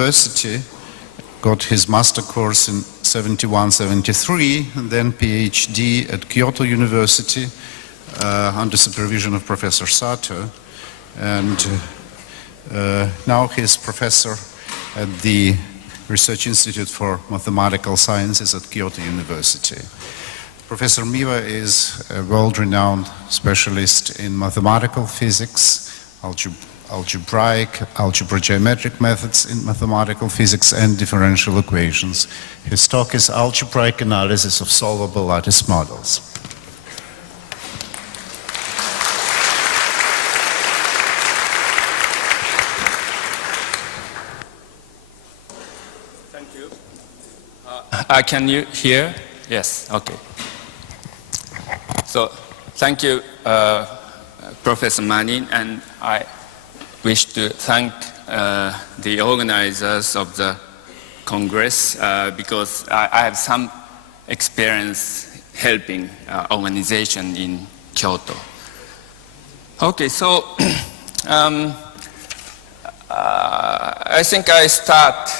University, got his master course in 71-73, and then PhD at Kyoto University under supervision of Professor Sato. And now he's professor at the Research Institute for Mathematical Sciences at Kyoto University. Professor Miwa is a world-renowned specialist in mathematical physics, algebraic, algebra-geometric methods in mathematical physics, and differential equations. His talk is Algebraic Analysis of Solvable Lattice Models. Thank you. Can you hear? Yes, okay. So, thank you, Professor Manin, and I wish to thank the organizers of the Congress because I have some experience helping organization in Kyoto. Okay, so I think I start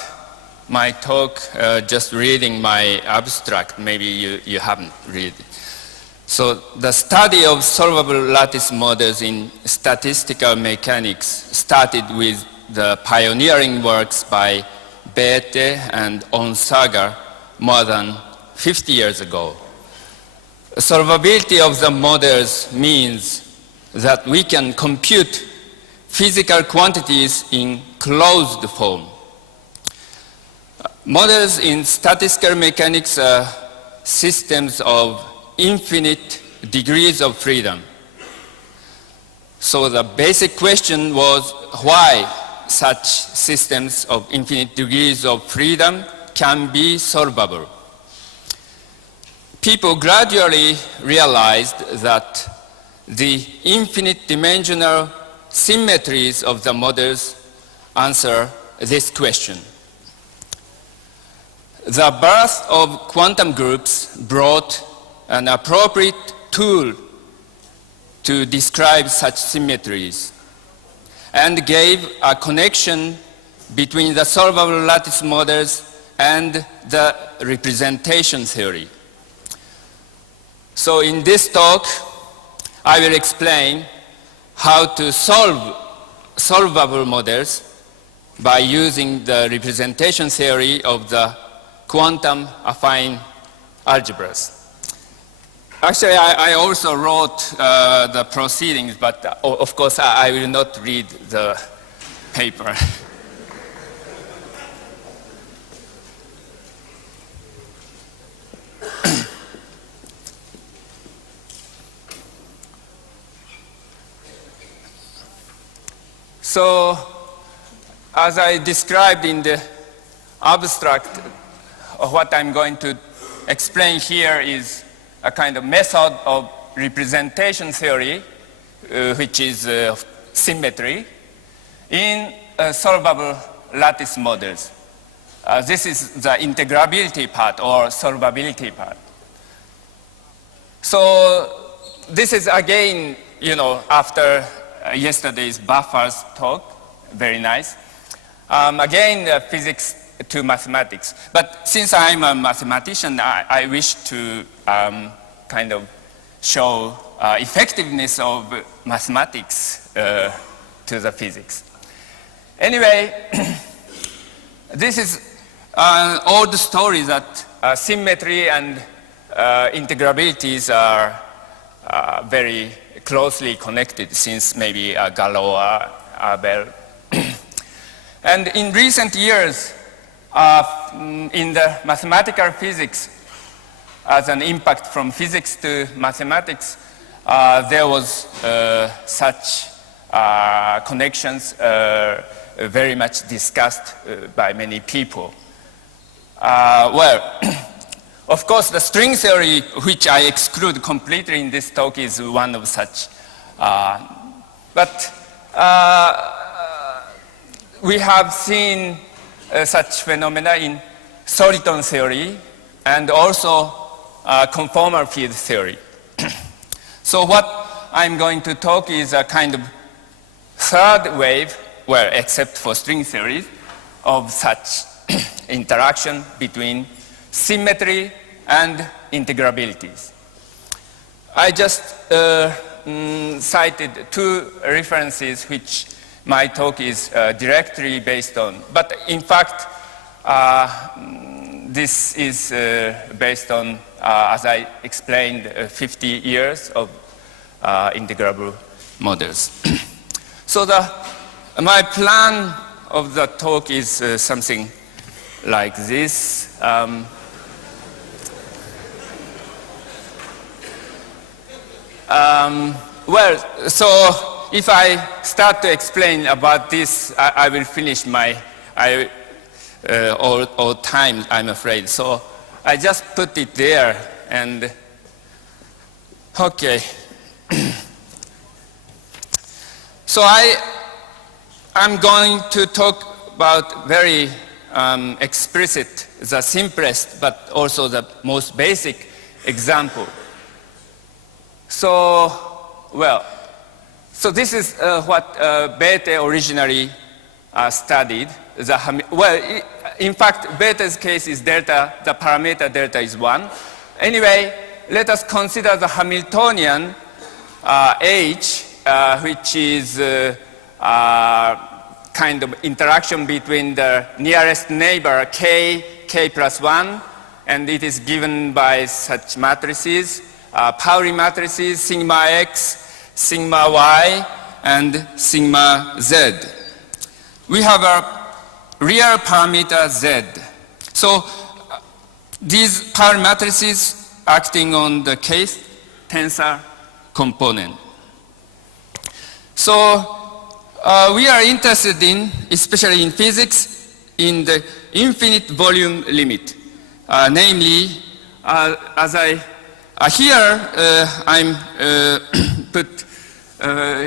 my talk just reading my abstract. Maybe you haven't read it. So the study of solvable lattice models in statistical mechanics started with the pioneering works by Bethe and Onsager more than 50 years ago. Solvability of the models means that we can compute physical quantities in closed form. Models in statistical mechanics are systems of infinite degrees of freedom. So the basic question was why such systems of infinite degrees of freedom can be solvable. People gradually realized that the infinite dimensional symmetries of the models answer this question. The birth of quantum groups brought an appropriate tool to describe such symmetries and gave a connection between the solvable lattice models and the representation theory. So in this talk, I will explain how to solve solvable models by using the representation theory of the quantum affine algebras. Actually, I also wrote the proceedings, but of course I will not read the paper. So, as I described in the abstract, what I'm going to explain here is a kind of method of representation theory, which is symmetry, in solvable lattice models. This is the integrability part or solvability part. So this is again, after yesterday's buffers talk, very nice. Again, physics to mathematics. But since I'm a mathematician, I wish to kind of show effectiveness of mathematics to the physics. Anyway, this is an old story that symmetry and integrabilities are very closely connected since maybe Galois or Abel. And in recent years, in the mathematical physics, as an impact from physics to mathematics, there was such connections very much discussed by many people. Well, of course, the string theory, which I exclude completely in this talk, is one of such. But we have seen such phenomena in soliton theory and also conformal field theory. So what I'm going to talk is a kind of third wave, well, except for string theory, of such interaction between symmetry and integrabilities. I just cited two references which my talk is directly based on. But in fact, this is based on, as I explained, 50 years of integrable models. So my plan of the talk is something like this. Well, so if I start to explain about this, I will finish my all time, I'm afraid. So I just put it there, and okay. So I'm going to talk about very explicit, the simplest, but also the most basic example. So, well, so this is what Bethe originally studied. In fact, Bethe's case is delta, the parameter delta is 1. Anyway, let us consider the Hamiltonian H, which is kind of interaction between the nearest neighbor k plus 1, and it is given by such matrices. Pauli matrices, sigma x, sigma y, and sigma z. We have a real parameter z. So these Pauli matrices acting on the case tensor component. So we are interested in, especially in physics, in the infinite volume limit. Namely, as here I'm put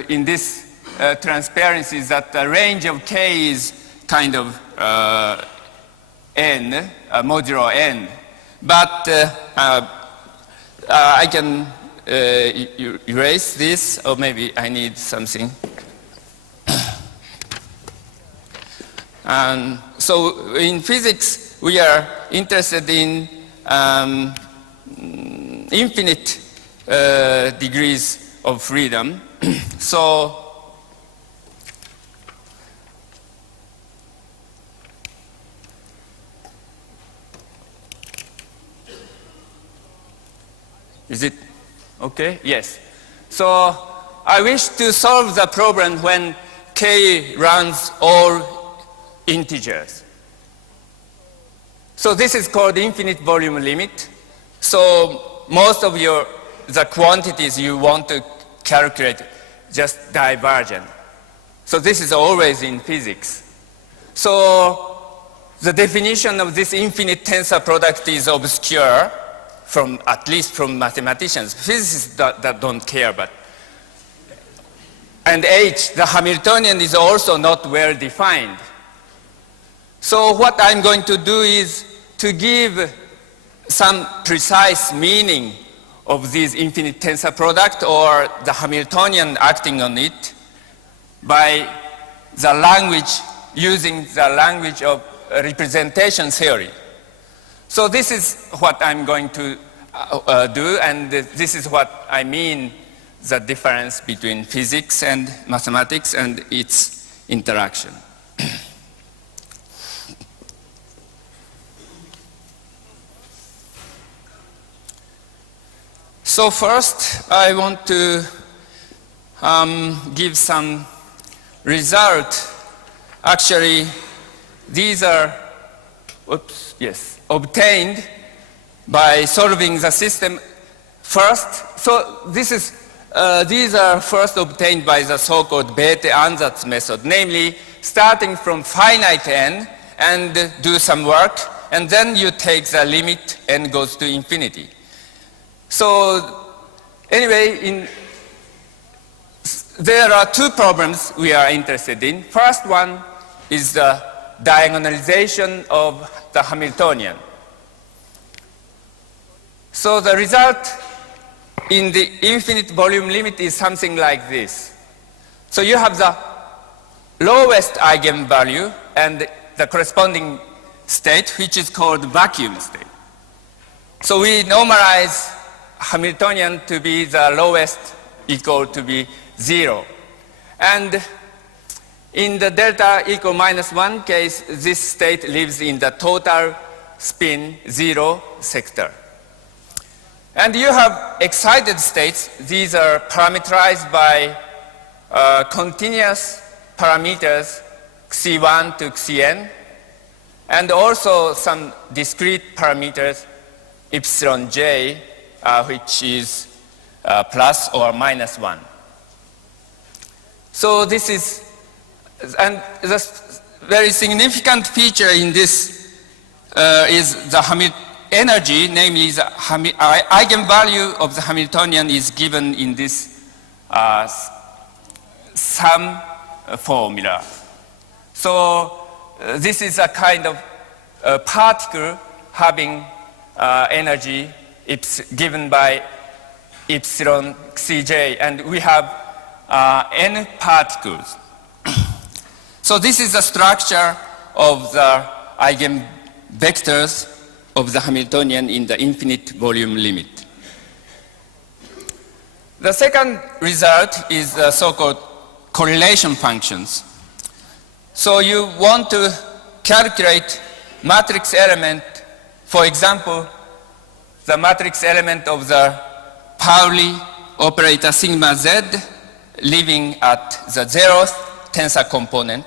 in this transparency that the range of k is kind of n, modulo n. But I can erase this, or maybe I need something. And so in physics, we are interested in infinite degrees of freedom. So is it okay? Yes. So I wish to solve the problem when k runs all integers. So this is called infinite volume limit. So most of the quantities you want to calculate just divergent. So this is always in physics. So the definition of this infinite tensor product is obscure, at least from mathematicians. Physicists that don't care, but. And H, the Hamiltonian, is also not well defined. So what I'm going to do is to give some precise meaning of this infinite tensor product or the Hamiltonian acting on it by the language, using the language of representation theory. So this is what I'm going to do, and this is what I mean, the difference between physics and mathematics and its interaction. So first, I want to give some result. Actually, these are, obtained by solving the system first. So these are first obtained by the so-called Bethe-Ansatz method, namely starting from finite n and do some work, and then you take the limit n goes to infinity. So anyway, there are two problems we are interested in. First one is the diagonalization of the Hamiltonian. So the result in the infinite volume limit is something like this. So you have the lowest eigenvalue and the corresponding state, which is called vacuum state. So we normalize Hamiltonian to be the lowest equal to be 0. And in the delta equal -1 case, this state lives in the total spin 0 sector. And you have excited states. These are parameterized by continuous parameters xc1 to xn, and also some discrete parameters epsilon j, which is plus or -1. So this is, and the very significant feature in this is the energy, namely the eigenvalue of the Hamiltonian is given in this sum formula. So this is a kind of particle having energy given by epsilon xj, and we have n particles. So this is the structure of the eigenvectors of the Hamiltonian in the infinite volume limit. The second result is the so-called correlation functions. So you want to calculate matrix element, for example, the matrix element of the Pauli operator sigma z living at the 0th tensor component,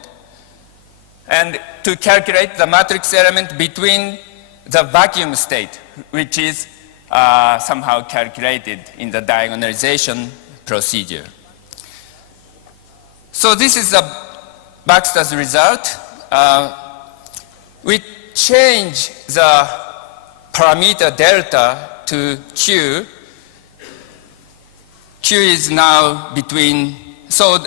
and to calculate the matrix element between the vacuum state, which is somehow calculated in the diagonalization procedure. So this is the Baxter's result. We change the parameter delta to q. Q is now between, so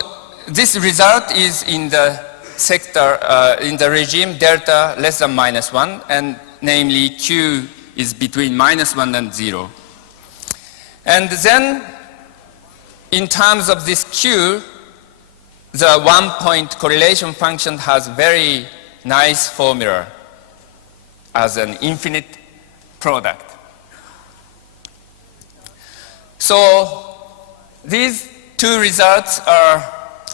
this result is in the sector, in the regime delta less than -1, and namely q is between -1 and 0. And then in terms of this q, the one-point correlation function has very nice formula as an infinite product. So these two results are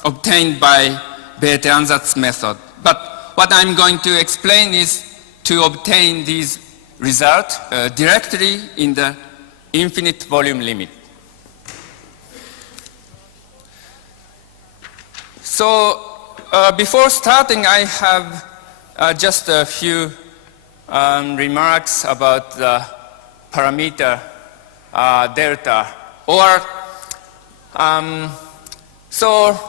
obtained by Bethe-Ansatz method. But what I'm going to explain is to obtain these results directly in the infinite volume limit. So before starting, I have just a few remarks about the parameter delta. Or so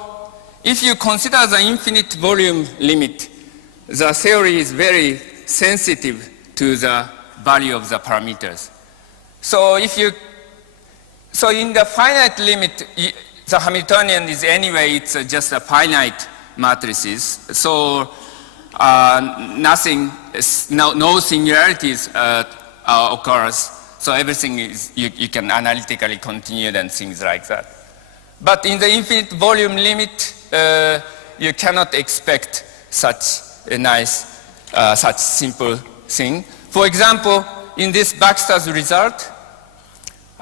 if you consider the infinite volume limit, the theory is very sensitive to the value of the parameters. So so in the finite limit, the Hamiltonian is anyway, it's just a finite matrices. So nothing, no singularities occurs. So everything is, you can analytically continue and things like that. But in the infinite volume limit, you cannot expect such a nice, such simple thing. For example, in this Baxter's result,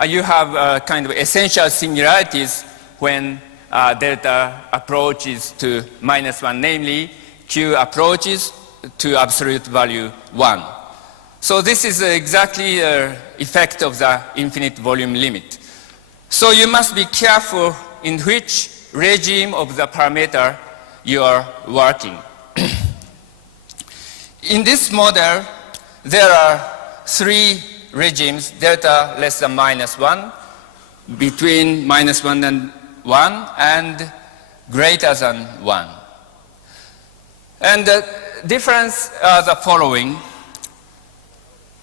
you have kind of essential singularities when delta approaches to -1, namely q approaches to absolute value 1. So this is exactly the effect of the infinite volume limit. So you must be careful in which regime of the parameter you are working. In this model, there are three regimes, delta less than -1, between -1 and 1, and greater than 1. And the difference are the following.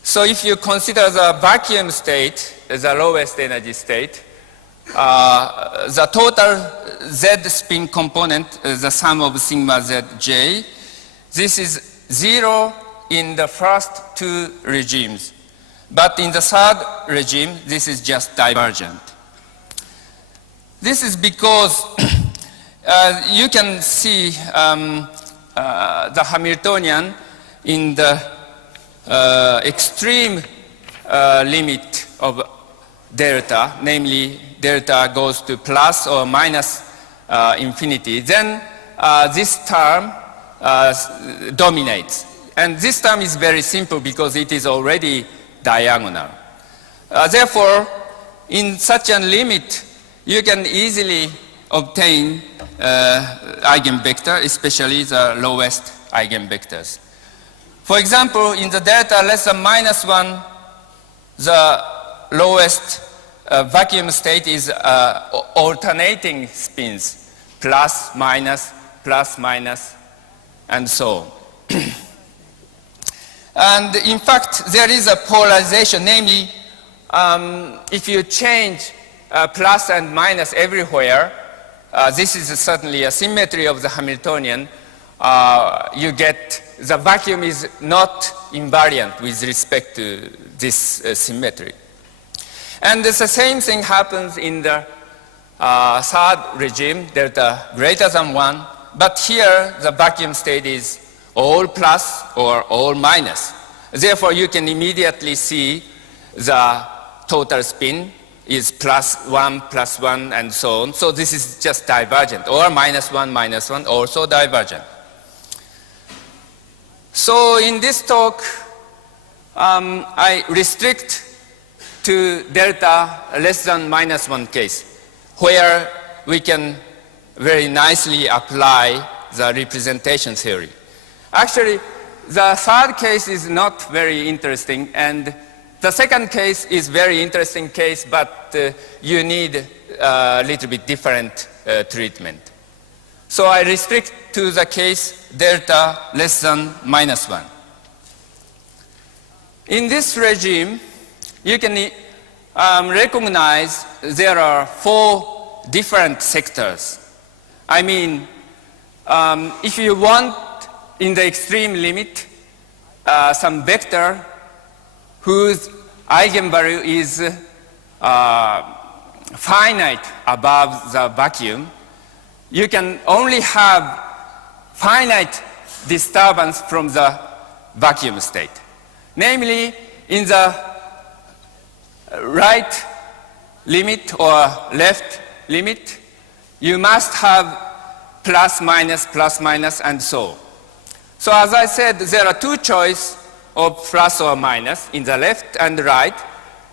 So if you consider the vacuum state, the lowest energy state, the total z spin component, the sum of sigma zj, this is 0 in the first two regimes. But in the third regime, this is just divergent. This is because you can see the Hamiltonian in the extreme limit of delta, namely delta goes to plus or minus infinity, then this term dominates. And this term is very simple because it is already diagonal. Therefore, in such a limit, you can easily obtain eigenvector, especially the lowest eigenvectors. For example, in the delta less than minus 1, the lowest vacuum state is alternating spins, plus, minus, and so on. And in fact, there is a polarization, namely, if you change plus and minus everywhere, this is certainly a symmetry of the Hamiltonian, you get the vacuum is not invariant with respect to this symmetry. And the same thing happens in the third regime, delta greater than 1, but here the vacuum state is all plus or all minus. Therefore, you can immediately see the total spin is plus 1, and so on. So this is just divergent, or minus 1, also divergent. So in this talk, I restrict to delta less than minus 1 case, where we can very nicely apply the representation theory. Actually, the third case is not very interesting, and the second case is very interesting case, but you need a little bit different treatment. So I restrict to the case delta less than minus 1. In this regime, you can recognize there are 4 different sectors. I mean, if you want in the extreme limit some vector whose eigenvalue is finite above the vacuum, you can only have finite disturbance from the vacuum state. Namely, in the right limit or left limit, you must have plus, minus, and so on. So as I said, there are 2 choices of plus or minus in the left and right.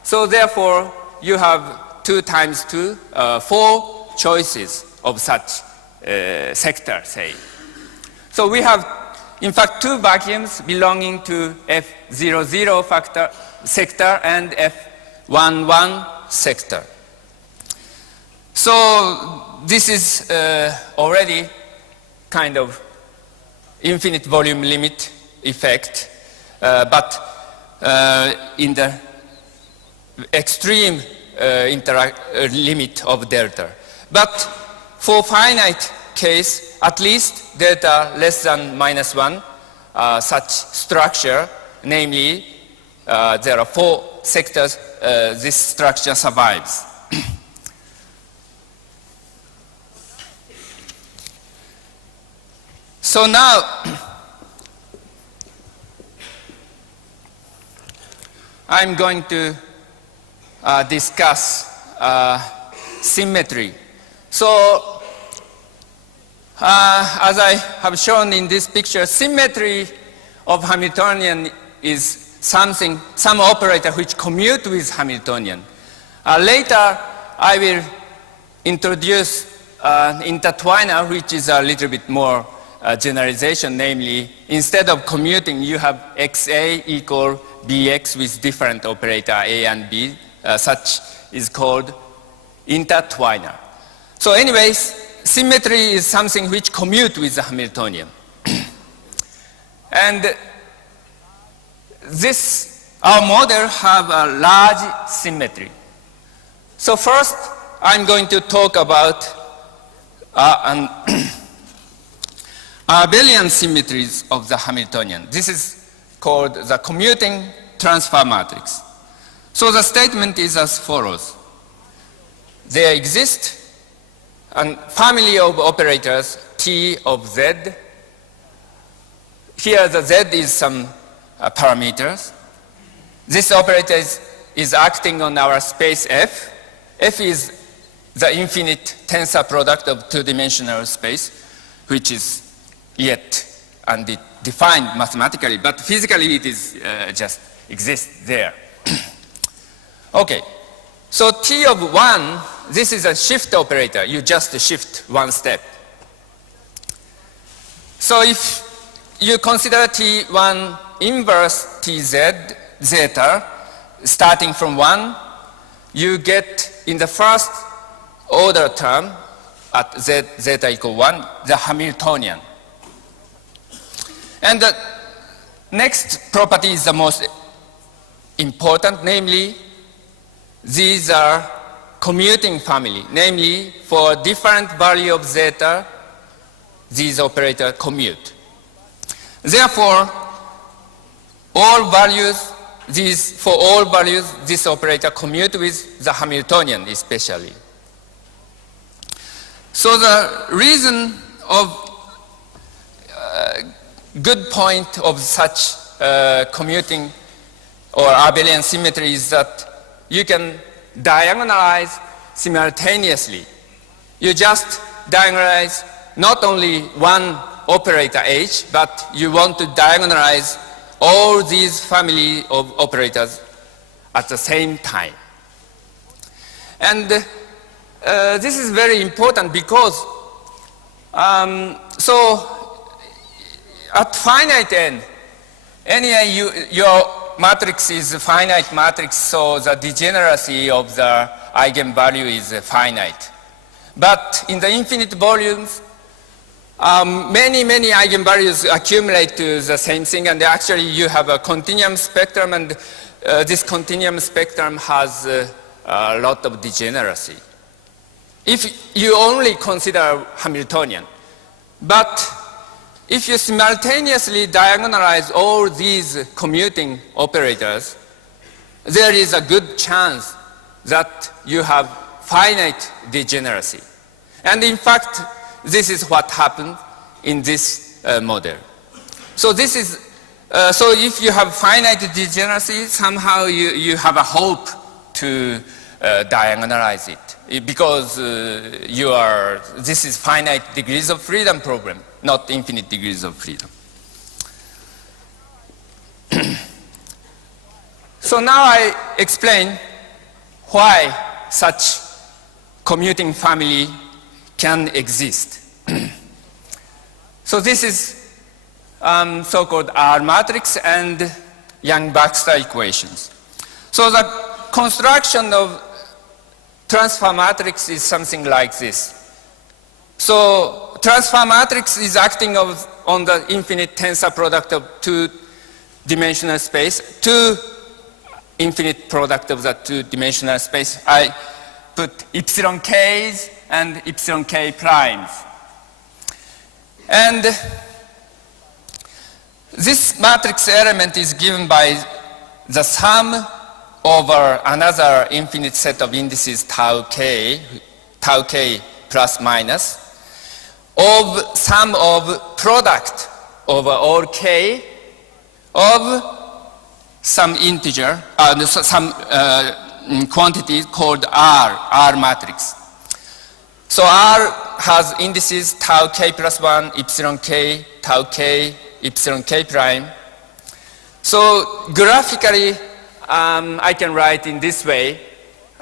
So therefore, you have 2 times 2, 4 choices of such sector, say. So we have, in fact, 2 vacuums belonging to F00 sector and F11 sector. So this is already kind of infinite volume limit effect, but in the extreme limit of delta. But for finite case, at least delta less than minus 1, such structure, namely there are 4 sectors, this structure survives. So now, I'm going to discuss symmetry. So, as I have shown in this picture, symmetry of Hamiltonian is some operator which commute with Hamiltonian. Later, I will introduce intertwiner, which is a little bit more generalization, namely, instead of commuting, you have XA equal BX with different operator A and B. Such is called intertwiner. So anyways, symmetry is something which commute with the Hamiltonian. And our model have a large symmetry. So first, I'm going to talk about abelian symmetries of the Hamiltonian. This is called the commuting transfer matrix. So the statement is as follows. There exists a family of operators T of Z here the Z is some parameters. This operator is acting on our space F. F is the infinite tensor product of two-dimensional space, which is yet undefined mathematically, but physically it is just exists there. Okay, so T of 1, this is a shift operator. You just shift one step. So if you consider T1 inverse Tz, zeta, starting from 1, you get in the first order term at zeta equal 1, the Hamiltonian. And the next property is the most important, namely, these are commuting family. Namely, for different value of zeta, these operators commute. Therefore, all values, for all values, this operator commute with the Hamiltonian especially. So the reason of good point of such commuting or abelian symmetry is that you can diagonalize simultaneously. You just diagonalize not only one operator H, but you want to diagonalize all these family of operators at the same time. And this is very important because so at finite n, anyway, your matrix is a finite matrix, so the degeneracy of the eigenvalue is finite. But in the infinite volumes, many eigenvalues accumulate to the same thing, and actually you have a continuum spectrum, and this continuum spectrum has a lot of degeneracy. If you only consider Hamiltonian, but if you simultaneously diagonalize all these commuting operators, there is a good chance that you have finite degeneracy. And in fact, this is what happened in this model. So this is, so if you have finite degeneracy, somehow you have a hope to diagonalize it, because this is finite degrees of freedom problem, not infinite degrees of freedom. So now I explain why such commuting family can exist. So this is so-called R matrix and Yang-Baxter equations. So the construction of transfer matrix is something like this. So transfer matrix is acting on the infinite tensor product of two-dimensional space, two infinite product of the two-dimensional space. I put epsilon k's and epsilon k primes. And this matrix element is given by the sum over another infinite set of indices tau k plus minus, of sum of product over all k of some integer, some quantity called R matrix. So R has indices tau k plus 1, epsilon k, tau k, epsilon k prime. So graphically, I can write in this way,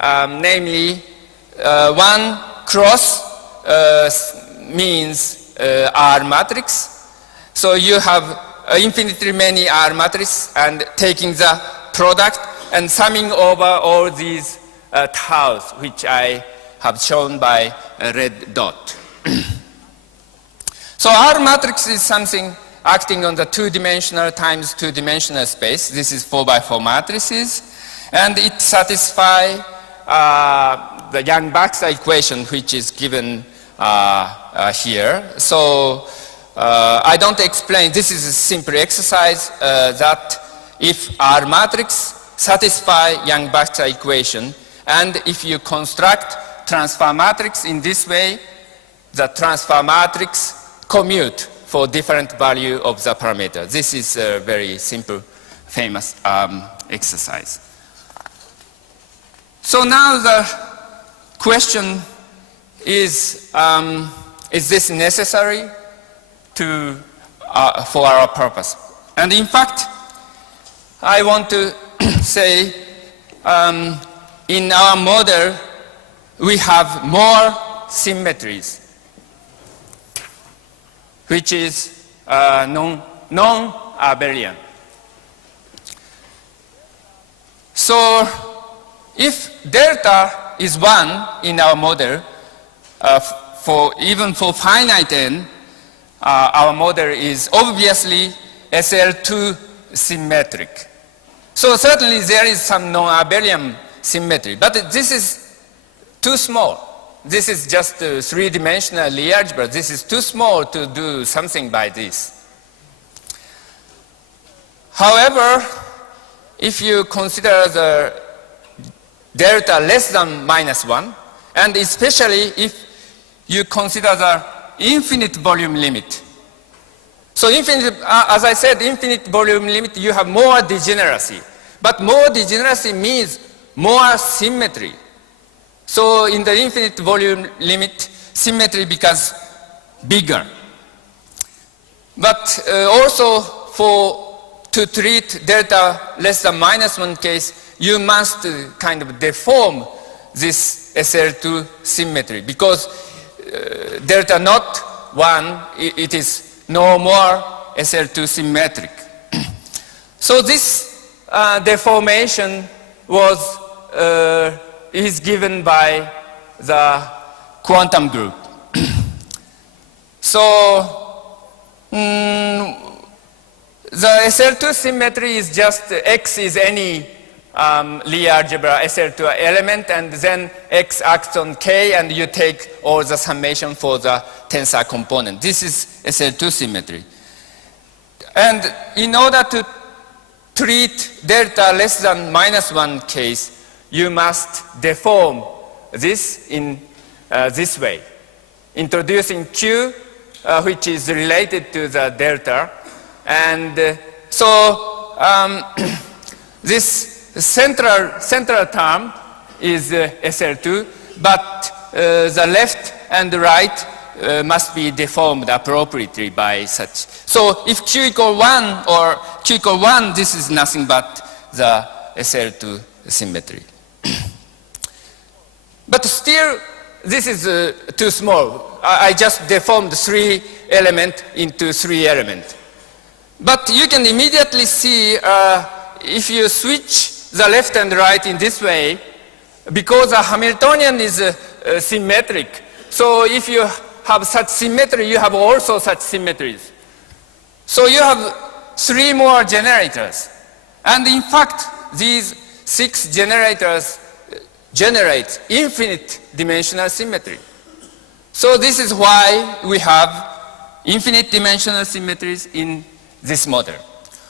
namely, one cross means R matrix. So you have infinitely many R matrices, and taking the product and summing over all these taus, which I have shown by a red dot. So R matrix is something acting on the two-dimensional times two-dimensional space. This is 4x4 matrices, and it satisfies the Yang-Baxter equation, which is given here. So I don't explain. This is a simple exercise that if R matrix satisfies Yang-Baxter equation, and if you construct transfer matrix in this way, the transfer matrix commute for different value of the parameter. This is a very simple, famous exercise. So now the question is this necessary for our purpose? And in fact, I want to say in our model, we have more symmetries, which is non-abelian. So if delta is 1 in our model, even for finite n, our model is obviously SL2 symmetric. So certainly there is some non-abelian symmetry, but this is too small. This is just a three-dimensional Lie algebra. This is too small to do something by this. However, if you consider the delta less than -1, and especially if you consider the infinite volume limit. So infinite, as I said, infinite volume limit, you have more degeneracy. But more degeneracy means more symmetry. So in the infinite volume limit, symmetry becomes bigger. But also to treat delta less than -1 case, you must kind of deform this SL2 symmetry, because delta not 1, it is no more SL2 symmetric. So this deformation is given by the quantum group. So the SL2 symmetry is just X is any Lie algebra SL2 element, and then X acts on K, and you take all the summation for the tensor component. This is SL2 symmetry. And in order to treat delta less than -1 case, you must deform this in this way, introducing Q, which is related to the delta. And so this central term is SL2, but the left and the right must be deformed appropriately by such. So if Q equal 1 or Q equal 1, this is nothing but the SL2 symmetry. But still, this is too small. I just deformed 3 elements into 3 elements. But you can immediately see if you switch the left and right in this way, because a Hamiltonian is symmetric. So if you have such symmetry, you have also such symmetries. So you have 3 more generators. And in fact, these 6 generators generate infinite dimensional symmetry. So this is why we have infinite dimensional symmetries in this model.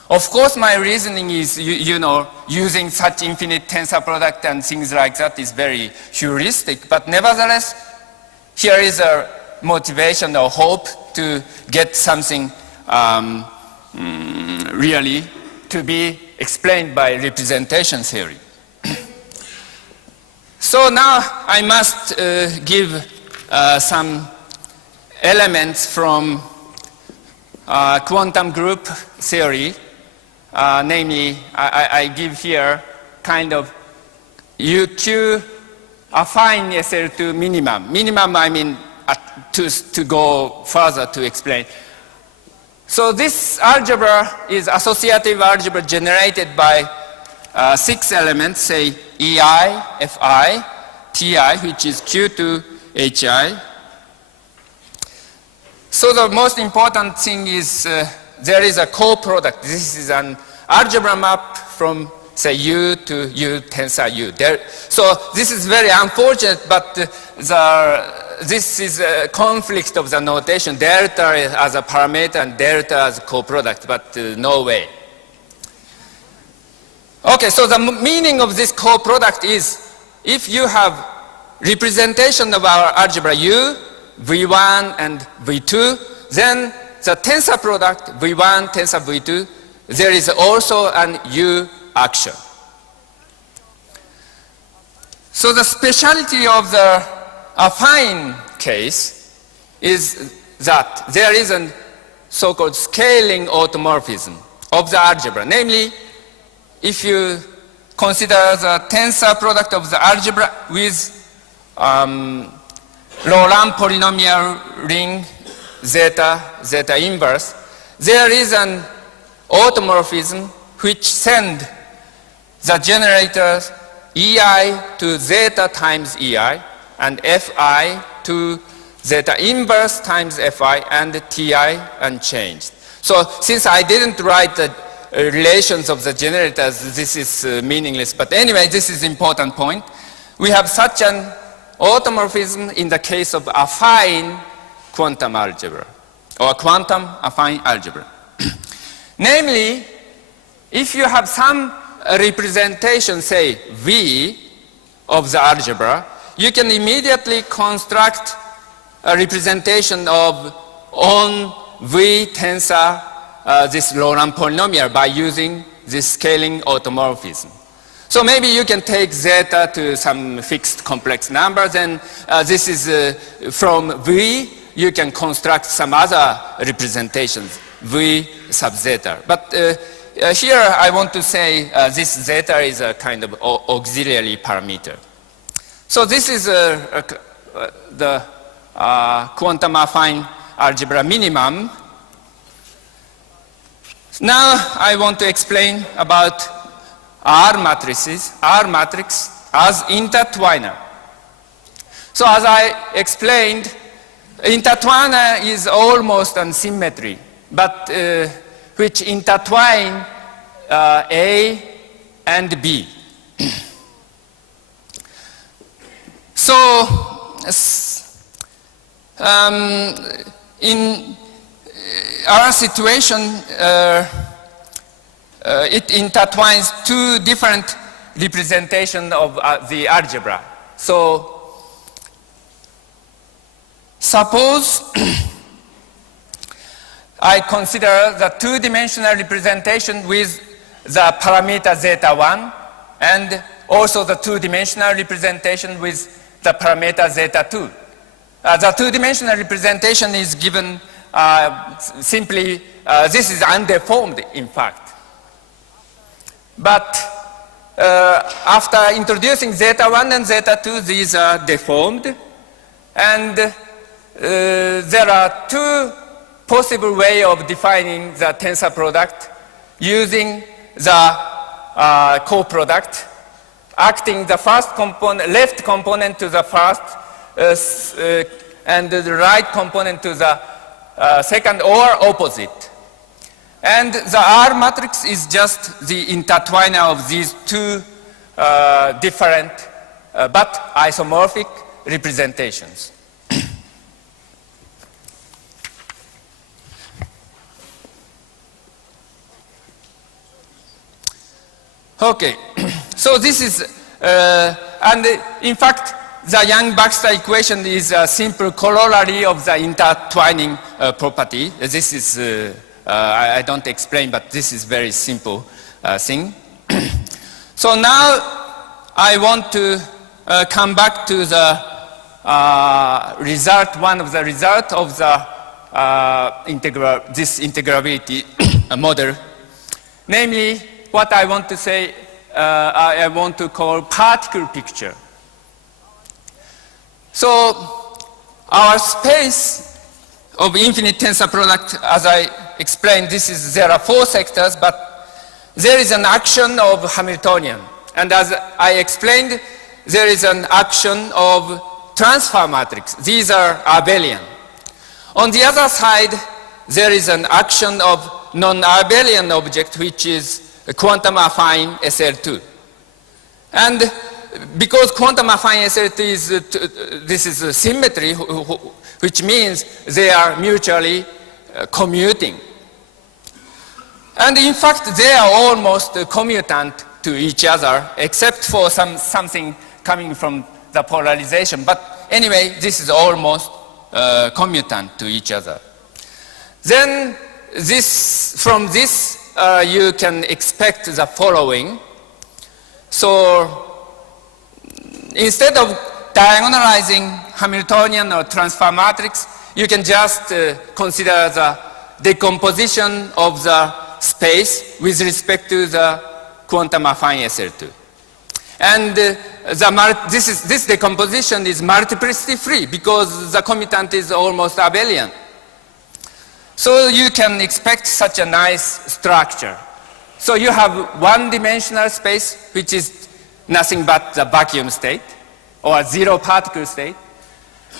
Of course, my reasoning is, using such infinite tensor product and things like that is very heuristic. But nevertheless, here is a motivation or hope to get something really to be explained by representation theory. So now I must give some elements from quantum group theory. Namely, I give here kind of UQ affine SL2 minimum. Minimum, I mean, to go further to explain. So this algebra is associative algebra generated by 6 elements, say EI, FI, TI, which is Q to HI. So the most important thing is there is a co-product. This is an algebra map from, say, U to U tensor U. So this is very unfortunate, but this is a conflict of the notation. Delta as a parameter and delta as a co-product, but no way. Okay, so the meaning of this co-product is if you have representation of our algebra U, V1 and V2, then the tensor product V1, tensor V2, there is also an U action. So the specialty of the affine case is that there is a so-called scaling automorphism of the algebra. Namely, if you consider the tensor product of the algebra with Laurent polynomial ring zeta, zeta inverse, there is an automorphism which sends the generators EI to zeta times EI and FI to zeta inverse times FI and TI unchanged. So since I didn't write the relations of the generators, this is meaningless. But anyway, this is important point. We have such an automorphism in the case of affine quantum algebra or quantum affine algebra. Namely, if you have some representation, say V of the algebra, you can immediately construct a representation of on V tensor this Laurent polynomial by using this scaling automorphism. So maybe you can take zeta to some fixed complex numbers, and this is from V, you can construct some other representations, V sub zeta. But here I want to say this zeta is a kind of auxiliary parameter. So this is the quantum affine algebra minimum. Now I want to explain about R matrices, R matrix as intertwiner. So as I explained, intertwiner is almost a symmetry, but which intertwine A and B. So in our situation, it intertwines two different representations of the algebra. So suppose I consider the two-dimensional representation with the parameter zeta 1 and also the two-dimensional representation with the parameter zeta 2. The two-dimensional representation is given simply, this is undeformed in fact. But after introducing zeta 1 and zeta 2, these are deformed. And there are two possible ways of defining the tensor product using the coproduct, acting the first component, left component to the first, and the right component to the second or opposite. And the R matrix is just the intertwiner of these two different but isomorphic representations. Okay, so this is, and in fact, the Yang-Baxter equation is a simple corollary of the intertwining property. This is, I don't explain, but this is very simple thing. So now I want to come back to the result, one of the result of the this integrability model. Namely, what I want to say, I want to call particle picture. So our space of infinite tensor product, as I explained, there are four sectors, but there is an action of Hamiltonian. And as I explained, there is an action of transfer matrix. These are abelian. On the other side, there is an action of non-abelian object, which is quantum affine SL2. And because quantum affine SL2 is, this is a symmetry, which means they are mutually commuting. And in fact, they are almost commutant to each other, except for something coming from the polarization. But anyway, this is almost commutant to each other. Then from this, you can expect the following. So instead of diagonalizing Hamiltonian or transfer matrix, you can just consider the decomposition of the space with respect to the quantum affine SL2. And this decomposition is multiplicity free because the commutant is almost abelian. So you can expect such a nice structure. So you have one-dimensional space, which is nothing but the vacuum state or zero particle state.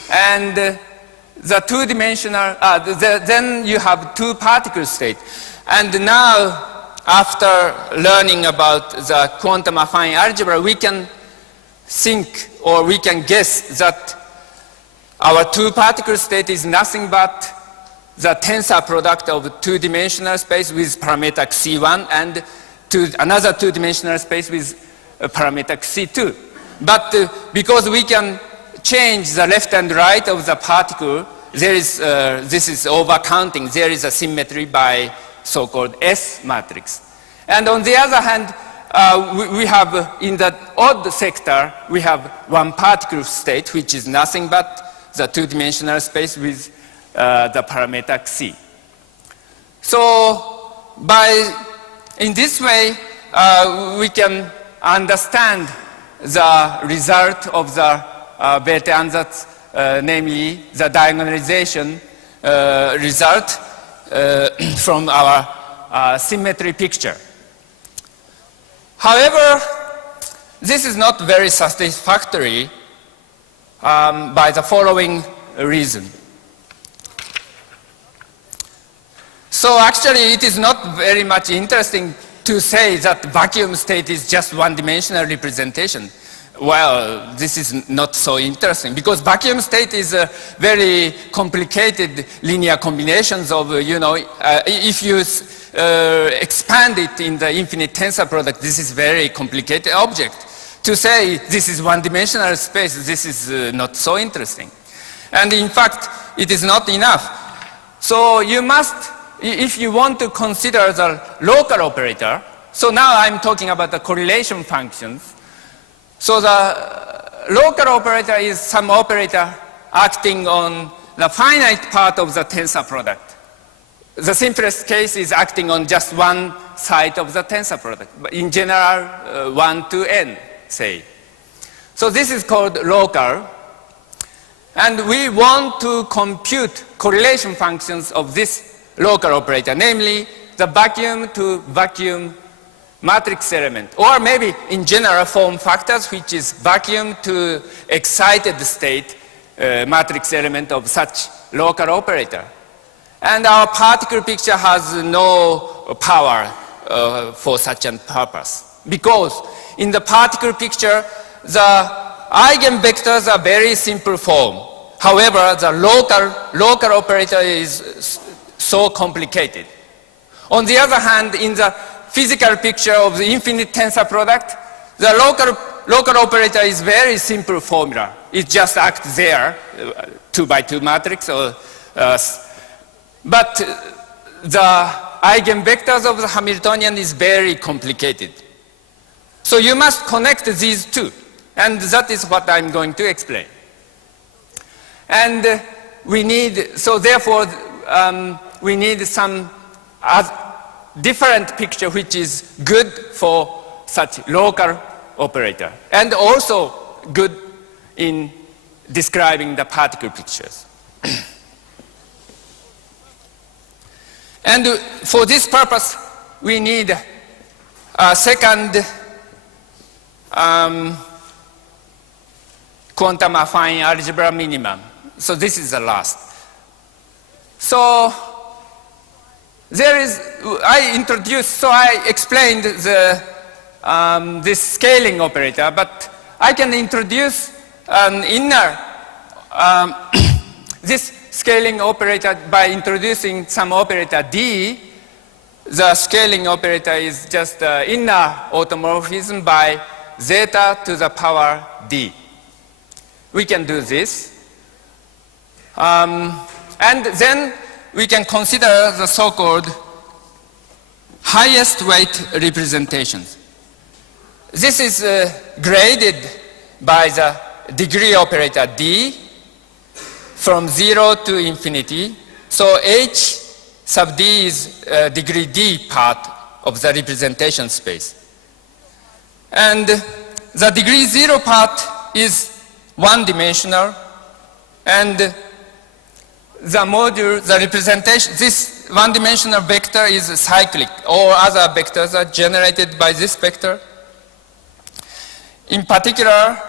And the two-dimensional, then you have two particle state. And now, after learning about the quantum affine algebra, we can think or we can guess that our two-particle state is nothing but the tensor product of two-dimensional space with parameter C1 and another two-dimensional space with parameter C2. But because we can change the left and right of the particle, there is, this is overcounting. There is a symmetry by so-called S matrix. And on the other hand, we have in the odd sector, we have one particle state, which is nothing but the two-dimensional space with the parameter C. So in this way, we can understand the result of the Bethe ansatz, namely the diagonalization result from our symmetry picture. However, this is not very satisfactory by the following reason. So actually, it is not very much interesting to say that vacuum state is just one-dimensional representation. Well, this is not so interesting because vacuum state is a very complicated linear combinations of, if you expand it in the infinite tensor product, this is very complicated object. To say this is one-dimensional space, this is not so interesting. And in fact, it is not enough. So you must, if you want to consider the local operator, so now I'm talking about the correlation functions. So the local operator is some operator acting on the finite part of the tensor product. The simplest case is acting on just one side of the tensor product, but in general, 1 to n, say. So this is called local. And we want to compute correlation functions of this local operator, namely the vacuum to vacuum matrix element, or maybe in general form factors, which is vacuum to excited state matrix element of such local operator. And our particle picture has no power for such a purpose, because in the particle picture, the eigenvectors are very simple form. However, the local operator is so complicated. On the other hand, in the physical picture of the infinite tensor product, the local operator is very simple formula. It just acts there, 2 by 2 matrix. But the eigenvectors of the Hamiltonian is very complicated. So you must connect these two. And that is what I'm going to explain. And we need, so therefore, we need some different picture which is good for such local operator and also good in describing the particle pictures. And for this purpose, we need a second quantum affine algebra minimum. So this is the last. So there is, I explained this scaling operator, but I can introduce an inner, this scaling operator by introducing some operator D. The scaling operator is just inner automorphism by zeta to the power D. We can do this. And then we can consider the so-called highest weight representations. This is graded by the degree operator D from 0 to infinity. So H sub D is degree D part of the representation space. And the degree 0 part is one-dimensional, and the module, the representation, this one-dimensional vector is cyclic. All other vectors are generated by this vector. In particular,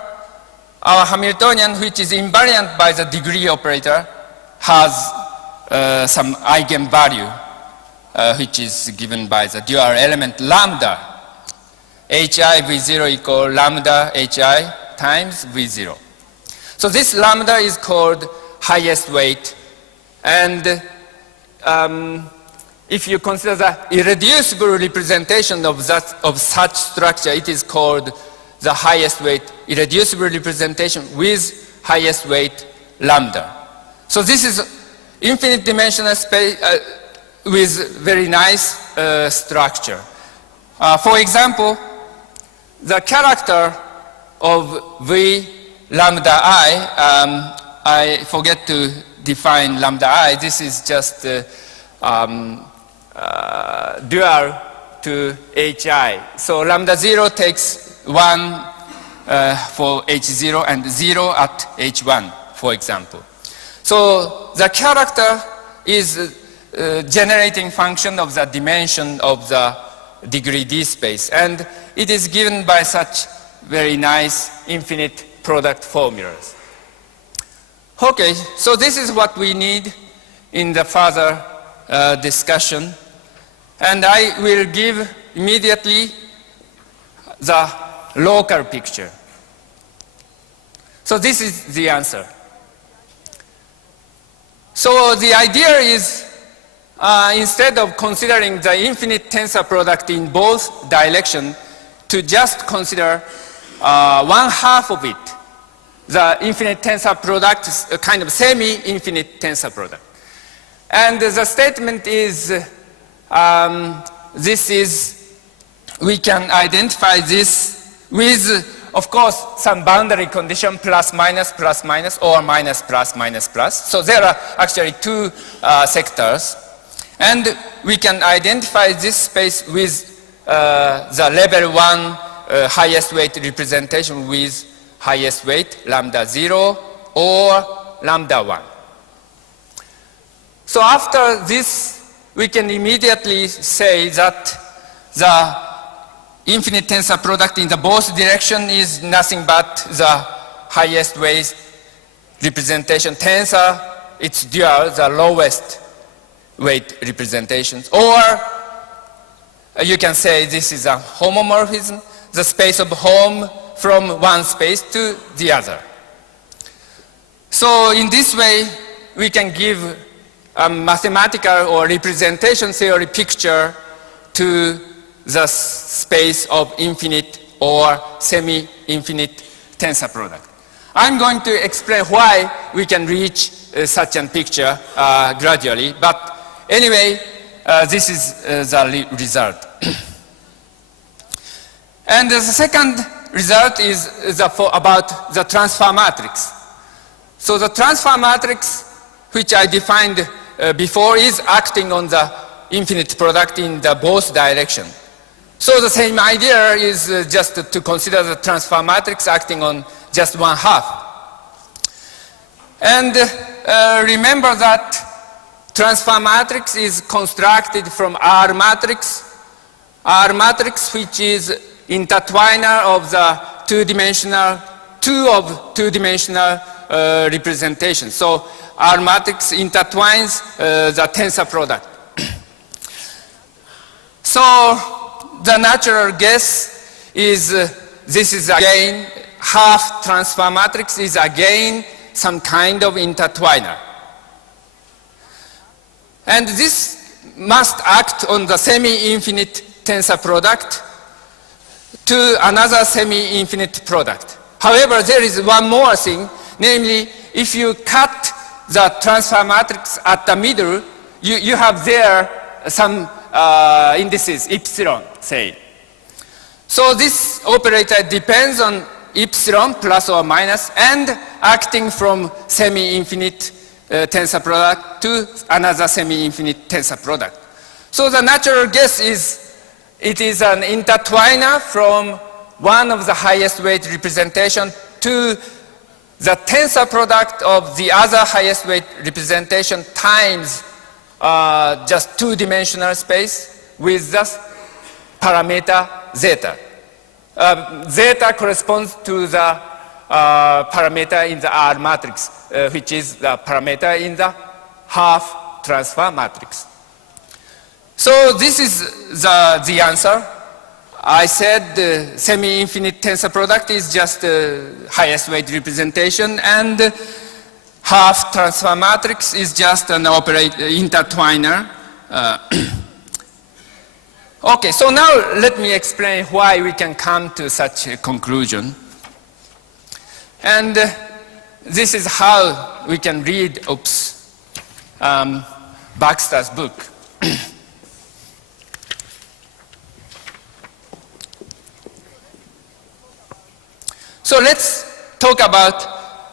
our Hamiltonian, which is invariant by the degree operator, has some eigenvalue, which is given by the dual element lambda. Hi V0 equal lambda Hi times V0. So this lambda is called highest weight. And if you consider the irreducible representation of such structure, it is called the highest weight irreducible representation with highest weight lambda. So this is infinite dimensional space with very nice structure. For example, the character of V lambda I forget to define lambda I. This is just dual to Hi. So lambda 0 takes 1 for H0 and 0 at H1, for example. So the character is generating function of the dimension of the degree D space, and it is given by such very nice infinite product formulas. Okay, so this is what we need in the further discussion, and I will give immediately the local picture. So this is the answer. So the idea is instead of considering the infinite tensor product in both directions, to just consider one half of it, the infinite tensor product is a kind of semi-infinite tensor product. And the statement is, we can identify this with, of course, some boundary condition, plus minus, or minus, plus. So there are actually two sectors. And we can identify this space with the level 1 highest weight representation with highest weight lambda 0 or lambda 1. So after this, we can immediately say that the infinite tensor product in the both direction is nothing but the highest weight representation tensor, its dual, the lowest weight representations. Or you can say this is a homomorphism, the space of home from one space to the other. So in this way, we can give a mathematical or representation theory picture to the space of infinite or semi-infinite tensor product. I'm going to explain why we can reach such a picture gradually, but anyway, this is the result. And the second result is about the transfer matrix. So the transfer matrix, which I defined before, is acting on the infinite product in the both directions. So the same idea is just to consider the transfer matrix acting on just one half. And remember that transfer matrix is constructed from R matrix, which is intertwiner of the two-dimensional representation. So R matrix intertwines the tensor product. So the natural guess is this is again half transfer matrix is again some kind of intertwiner. And this must act on the semi-infinite tensor product to another semi-infinite product. However, there is one more thing, namely, if you cut the transfer matrix at the middle, you have there some indices, epsilon, say. So this operator depends on epsilon plus or minus and acting from semi-infinite tensor product to another semi-infinite tensor product. So the natural guess is it is an intertwiner from one of the highest weight representation to the tensor product of the other highest weight representation times just two-dimensional space with the parameter zeta. Zeta corresponds to the parameter in the R matrix, which is the parameter in the half transfer matrix. So this is the answer. I said the semi-infinite tensor product is just the highest weight representation, and half transfer matrix is just an intertwiner. Okay, so now let me explain why we can come to such a conclusion. And this is how we can read Baxter's book. So let's talk about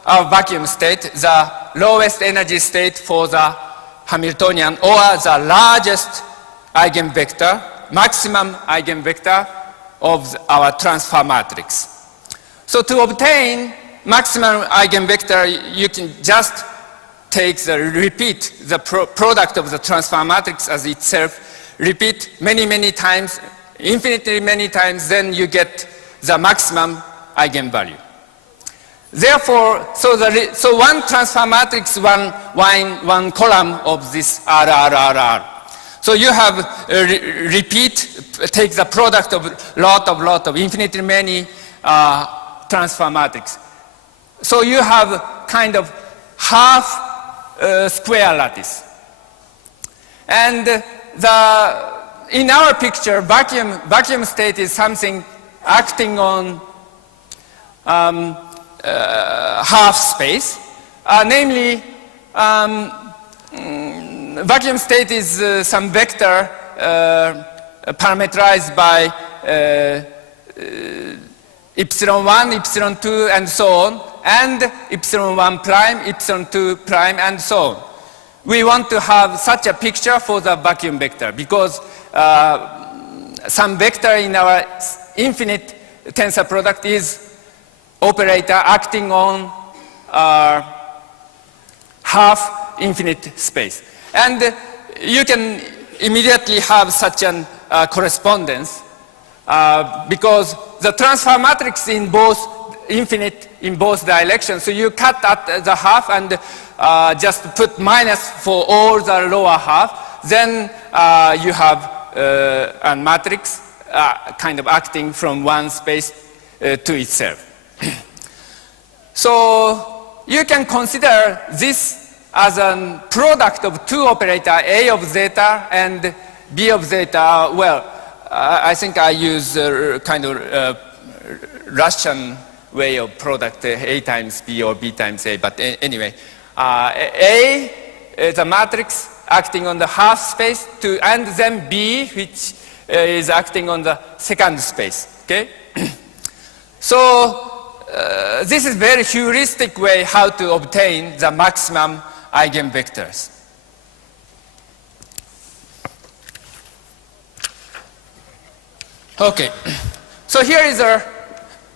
our vacuum state, the lowest energy state for the Hamiltonian, or the largest eigenvector, maximum eigenvector of our transfer matrix. So to obtain maximum eigenvector, you can just take repeat the product of the transfer matrix as itself, repeat many times, infinitely many times, then you get the maximum eigenvalue. Therefore, so one transfer matrix, one column of this RRRR. So you have take the product of lot of infinitely many transfer matrix. So you have kind of half square lattice. And in our picture, vacuum state is something acting on half space, namely vacuum state is some vector parameterized by epsilon 1, epsilon 2, and so on, and epsilon 1 prime, epsilon 2 prime, and so on. We want to have such a picture for the vacuum vector because some vector in our infinite tensor product is operator acting on half infinite space. And you can immediately have such an correspondence because the transfer matrix in both infinite in both directions. So you cut at the half and just put minus for all the lower half. Then you have a matrix kind of acting from one space to itself. So you can consider this as a product of two operators, A of zeta and B of zeta. Well, I think I use kind of Russian way of product, A times B or B times A. But anyway, A is a matrix acting on the half space, and then B, which is acting on the second space. Okay? So this is very heuristic way how to obtain the maximum eigenvectors. Okay, so here is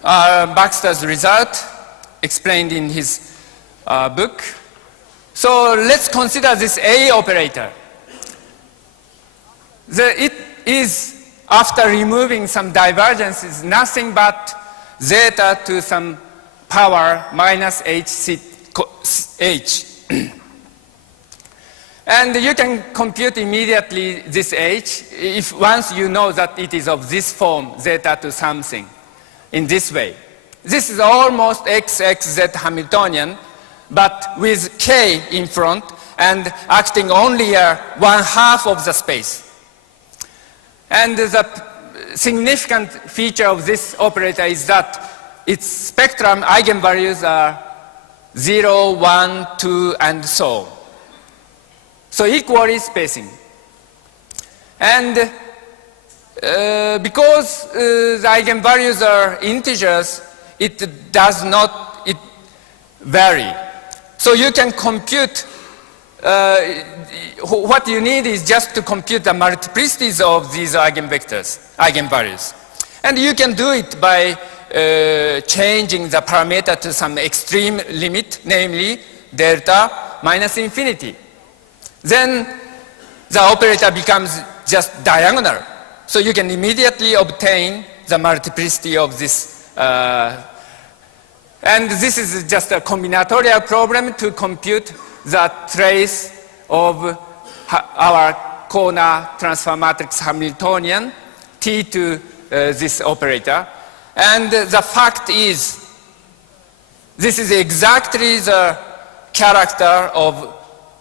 Baxter's result explained in his book. So let's consider this A operator. It is, after removing some divergences, nothing but zeta to some power minus h. And you can compute immediately this h if once you know that it is of this form, zeta to something, in this way. This is almost xxz Hamiltonian, but with k in front and acting only one half of the space. And the significant feature of this operator is that its spectrum eigenvalues are 0, 1, 2, and so on. So equally spacing. And because the eigenvalues are integers, it does not vary. So you can compute, what you need is just to compute the multiplicities of these eigenvalues. And you can do it by changing the parameter to some extreme limit, namely delta minus infinity. Then the operator becomes just diagonal. So you can immediately obtain the multiplicity of this. And this is just a combinatorial problem to compute the trace of our corner transfer matrix Hamiltonian T to this operator. And the fact is, this is exactly the character of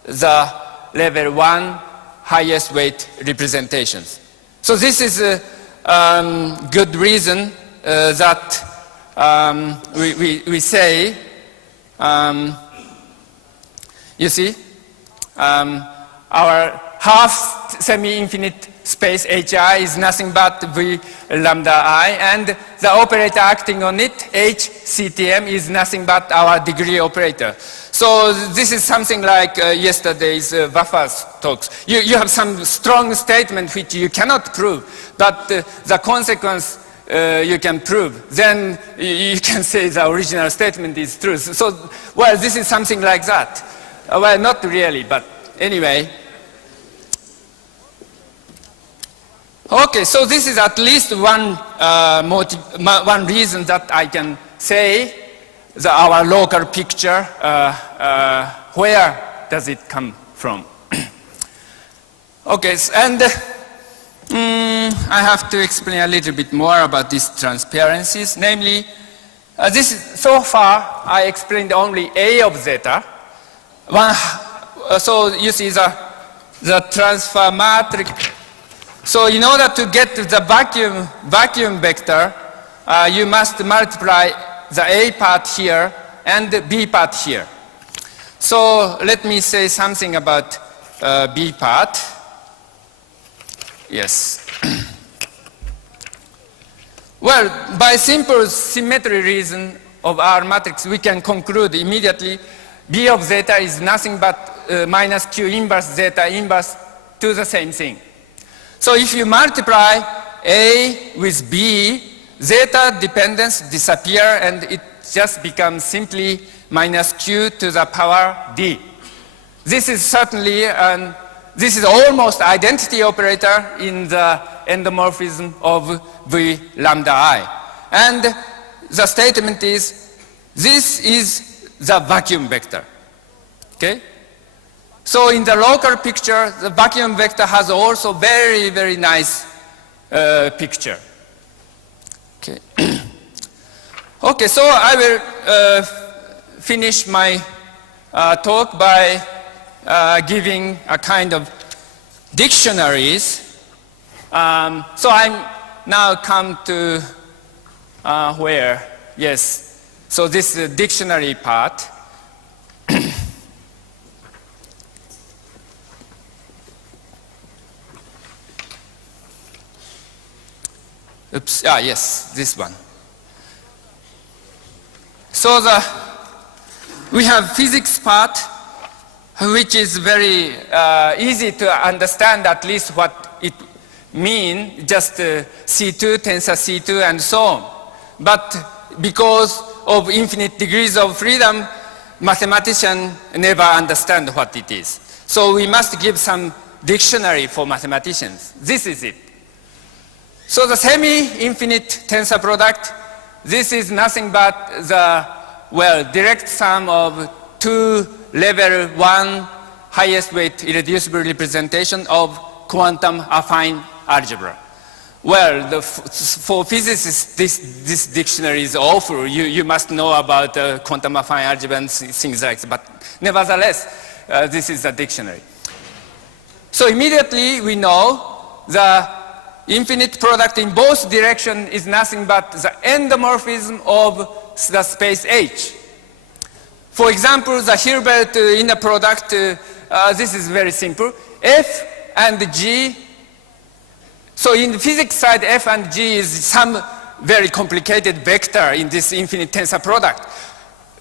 the level 1 highest weight representations. So this is a good reason that we say, you see, our half semi-infinite space HI is nothing but V lambda I, and the operator acting on it, HCTM, is nothing but our degree operator. So this is something like yesterday's Waffer's talks. You have some strong statement which you cannot prove, but the consequence you can prove. Then you can say the original statement is true. So, well, this is something like that. Well, not really, but anyway. Okay, so this is at least one reason that I can say that our local picture, where does it come from? Okay, and I have to explain a little bit more about these transparencies. Namely, so far I explained only A of zeta. So you see the transfer matrix. So in order to get the vacuum vector, you must multiply the A part here and the B part here. So let me say something about B part. Yes. Well, by simple symmetry reason of our matrix, we can conclude immediately B of zeta is nothing but minus Q inverse zeta inverse to the same thing. So if you multiply A with B, zeta dependence disappear and it just becomes simply minus Q to the power D. This is certainly, this is almost identity operator in the endomorphism of V lambda I. And the statement is, this is the vacuum vector, okay? So in the local picture, the vacuum vector has also very, very nice picture. Okay. Okay, so I will finish my talk by giving a kind of dictionaries. So I'm now come to where? Yes. So this is the dictionary part. Oops, yes, this one. So we have physics part, which is very easy to understand at least what it means, just C2, tensor C2, and so on. But because of infinite degrees of freedom, mathematicians never understand what it is. So we must give some dictionary for mathematicians. This is it. So the semi-infinite tensor product, this is nothing but the, well, direct sum of two level 1 highest weight irreducible representation of quantum affine algebra. Well, for physicists, this dictionary is awful. You must know about quantum affine algebra and things like that. But nevertheless, this is the dictionary. So immediately we know the infinite product in both directions is nothing but the endomorphism of the space H. For example, the Hilbert inner product this is very simple. F and G, so in the physics side, F and G is some very complicated vector in this infinite tensor product.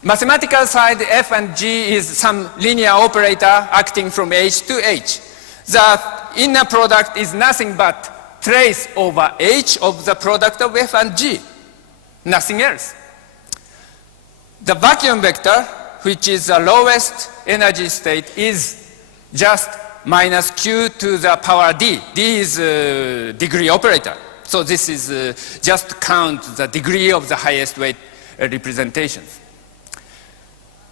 Mathematical side, F and G is some linear operator acting from H to H. The inner product is nothing but trace over H of the product of F and G, nothing else. The vacuum vector, which is the lowest energy state, is just minus Q to the power D. D is a degree operator. So this is just count the degree of the highest weight representations.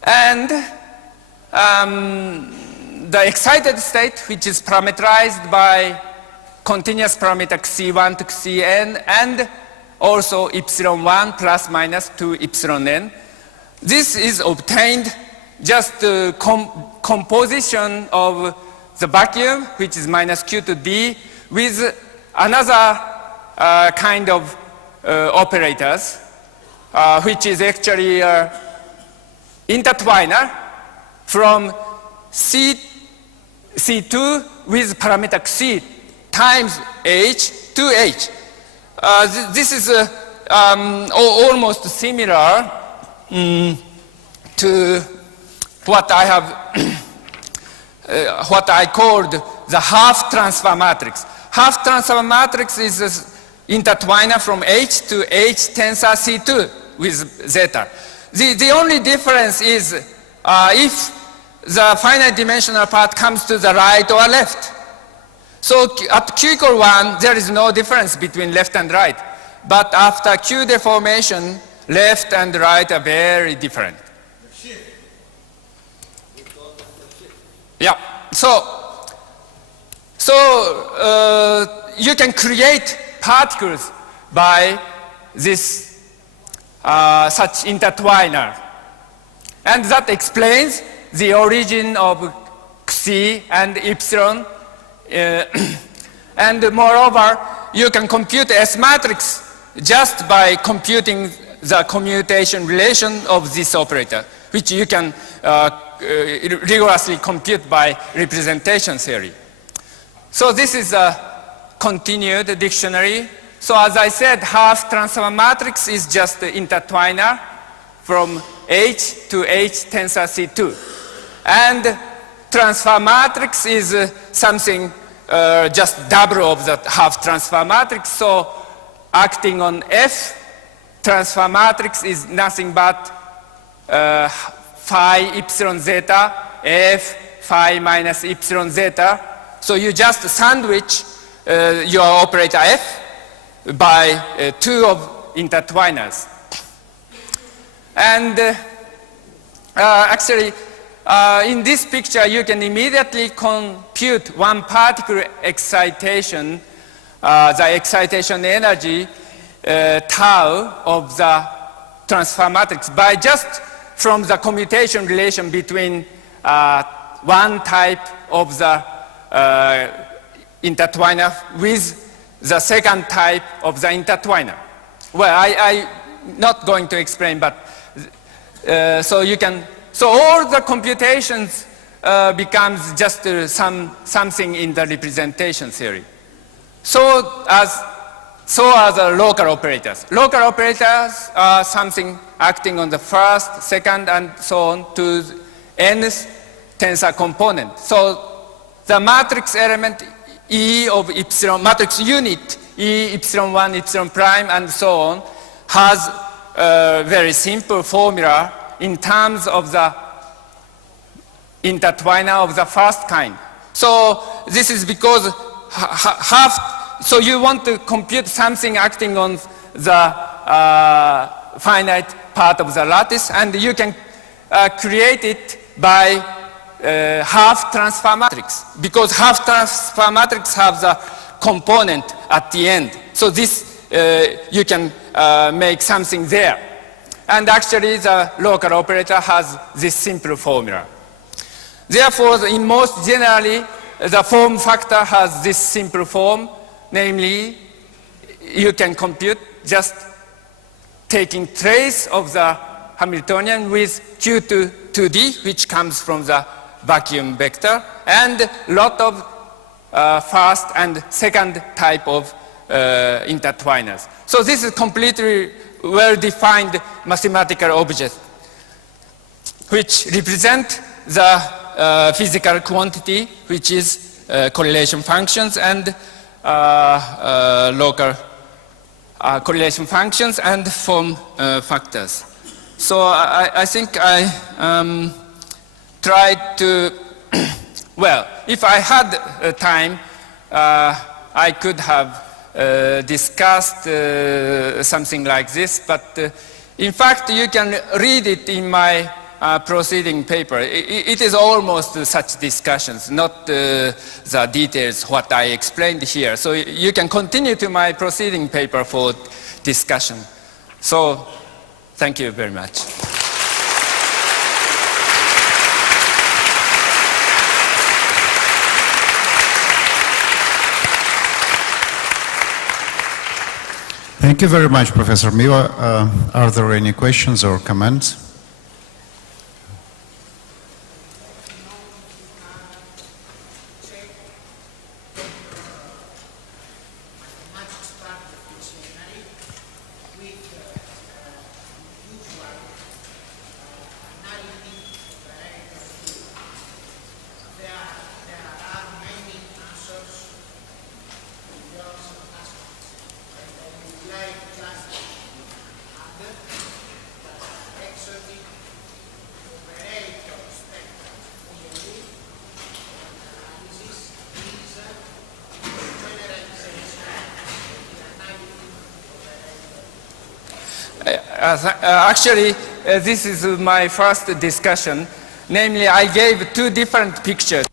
And the excited state, which is parameterized by continuous parameter C1 to Cn, and also epsilon1 plus minus 2 epsilon n. This is obtained just the composition of the vacuum, which is minus Q to D, with another kind of operators, which is actually intertwiner from C2 with parameter C times H to H. This is almost similar to what I have what I called the half transfer matrix. Half transfer matrix is an intertwiner from H to H tensor C2 with zeta. The only difference is if the finite dimensional part comes to the right or left. So at Q equal 1, there is no difference between left and right. But after Q deformation, left and right are very different. Yeah, so you can create particles by this such intertwiner. And that explains the origin of Xi and epsilon. And moreover, you can compute S matrix just by computing the commutation relation of this operator, which you can rigorously compute by representation theory. So this is a continued dictionary. So as I said, half transfer matrix is just the intertwiner from H to H tensor C2. And transfer matrix is something just double of the half transfer matrix. So acting on F, transfer matrix is nothing but phi epsilon zeta, F phi minus epsilon zeta. So you just sandwich your operator F by two of intertwiners. And actually, in this picture, you can immediately compute one particle excitation, the excitation energy tau of the transfer matrix by just from the commutation relation between one type of the intertwiner with the second type of the intertwiner. Well, I'm not going to explain, but so you can, so all the computations becomes just something in the representation theory. So are the local operators. Local operators are something acting on the first, second, and so on to nth tensor component. So the matrix element E of epsilon, matrix unit E epsilon 1, epsilon prime, and so on, has a very simple formula in terms of the intertwiner of the first kind. So this is because so you want to compute something acting on the finite part of the lattice, and you can create it by half transfer matrix, because half transfer matrix have the component at the end. So this, you can make something there. And actually, the local operator has this simple formula. Therefore, in most generally, the form factor has this simple form, namely, you can compute just taking trace of the Hamiltonian with Q to 2D, which comes from the vacuum vector, and lot of first and second type of intertwiners. So this is completely well-defined mathematical object, which represent the physical quantity, which is correlation functions and local correlation functions and form factors. So I think I tried to, well, if I had time, I could have discussed something like this, but in fact you can read it in my proceeding paper. It is almost such discussions, not the details what I explained here. So you can continue to my proceeding paper for discussion. So thank you very much. Thank you very much, Professor Miwa. Are there any questions or comments? Actually, this is my first discussion. Namely, I gave two different pictures.